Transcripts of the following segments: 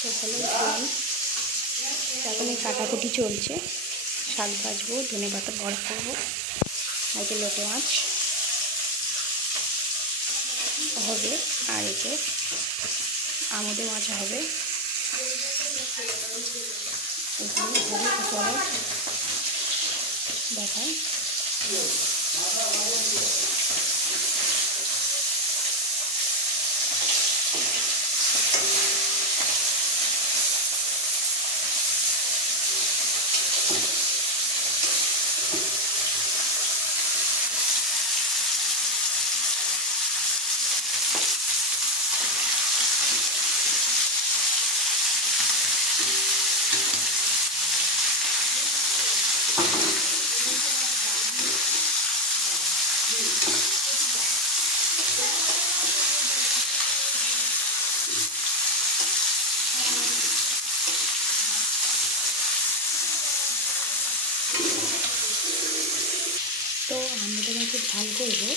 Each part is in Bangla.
তো হলো এখন এই কাটাকুটি চলছে। শাক ভাজবো, ধনে পাতা বড়া করব এতে লোটে মাছ হবে, আর এতে আমুদে মাছ হবে। দেখায় তো মাছের ঝাল করব।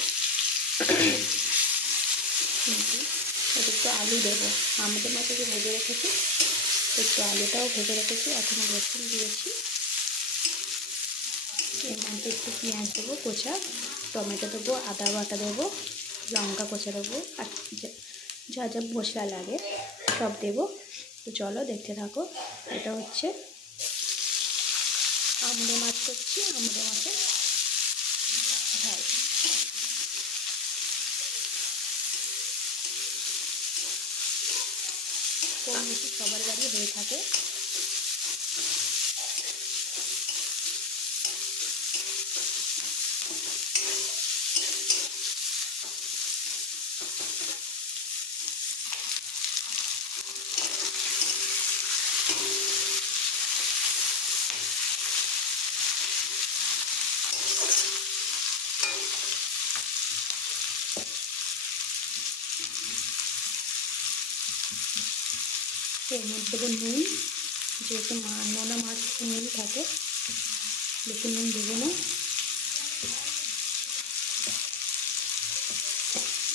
একটু আলু দেবো। আমুদে মাছকে ভেজে রেখেছি, একটু আলুটাও ভেজে রেখেছি। এখনও রসুন দিয়েছি। এর মধ্যে একটু পেঁয়াজ দেবো, কোচা টমেটো দেবো, আদা বাটা দেবো, লঙ্কা কোচা দেবো, আর যা- যা যা মশলা লাগে সব দেবো। তো চলো দেখতে থাকো। এটা হচ্ছে আমুদে মাছ করছি আমুদে মাছের ঝাল কম বেশি সবার বাড়ি হয়ে থাকে। এর মধ্যে দেবো নুন, যেহেতু মা, নোনা মাছ নুন থাকে, বেশি নুন দেবো না।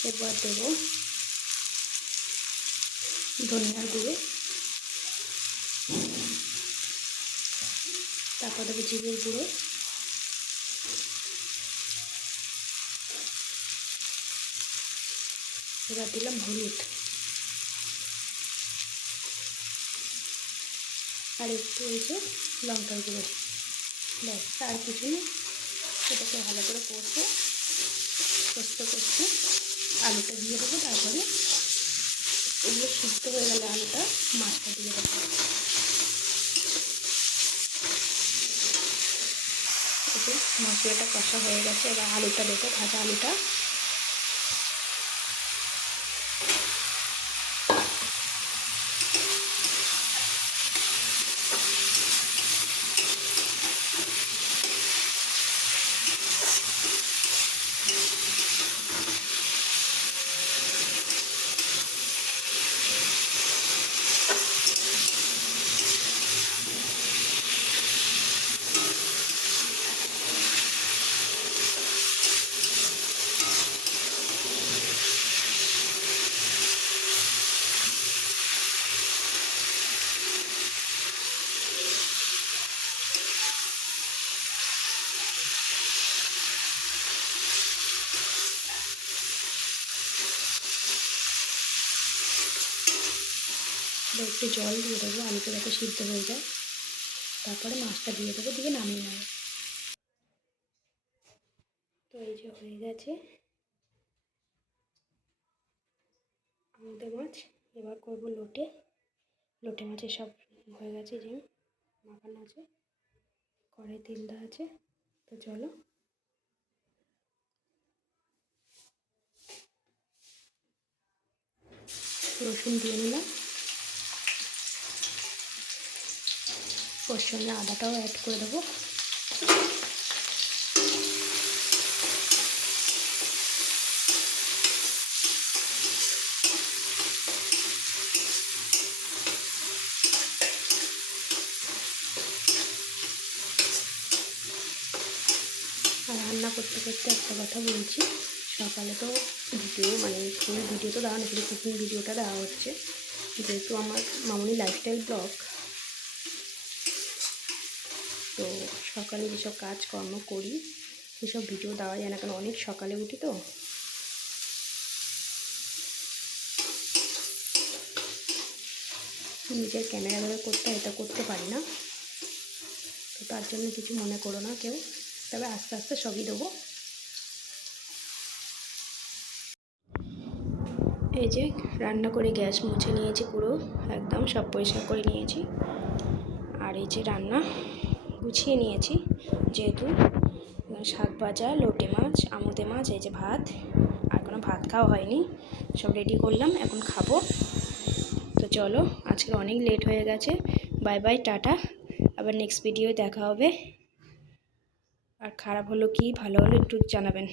এরপর দেবো ধনিয়ার গুঁড়ো। তারপর দেবো জিরের গুঁড়ো। এবার দিলাম হলুদ। আর একটু যে লঙ্কার গুঁড়ো। ব্যাস, আর কিছু নেই। সেটাকে ভালো করে কষে, কষতে কষতে আলুটা দিয়ে দেবো, তারপরে এগুলো সিদ্ধ হয়ে গেলে আলুটা, মাছটা দিয়ে দেবো। মশলাটা কষা হয়ে গেছে, এবার আলুটা দেবো ভাজা আলুটা। একটু জল দিয়ে দেবো, আলুটা যাতে সিদ্ধ হয়ে যায়। তারপরে মাছটা দিয়ে দেবো, দিয়ে নামিয়ে নেব। তো এই যে হয়ে গেছে। আমাদের মাছ, এবার করব লোটে। লোটে মাছের সব হয়ে গেছে, যে মাখানো আছে। কড়াই তেল দেওয়া আছে, তো চলো। রসুন দিয়ে নিলাম ওর সঙ্গে আদাটাও অ্যাড করে দেবো। রান্না করতে করতে একটা কথা বলছি, সকালে তো ভিডিও মানে ফুল ভিডিও তো দেওয়া না কুকিং ভিডিওটা দেওয়া হচ্ছে। যেহেতু আমার মামুনি লাইফস্টাইল ব্লগ তো সকালে যেসব কাজকর্ম করি, সেসব ভিডিও দেওয়া যায় না কারণ অনেক সকালে উঠি তো। নিজের ক্যামেরা ধরে করতে এটা করতে পারি না। তো তার জন্য কিছু মনে করো না কেউ। তবে আস্তে আস্তে সবই দেবো। এই যে রান্না করে গ্যাস মুছে নিয়েছি পুরো, একদম সব পরিষ্কার করে নিয়েছি। আর এই যে রান্না গুছিয়ে নিয়েছি। যেহেতু শাক ভাজা, লোটে মাছ আমুদে মাছ, এই যে ভাত, আর কোনো ভাত খাওয়া হয়নি। সব রেডি করলাম, এখন খাব। তো চলো, আজকে অনেক লেট হয়ে গেছে। Bye bye tata. আবার নেক্সট ভিডিও দেখা হবে। আর খারাপ হলো কি, ভালো হলো একটু জানাবেন।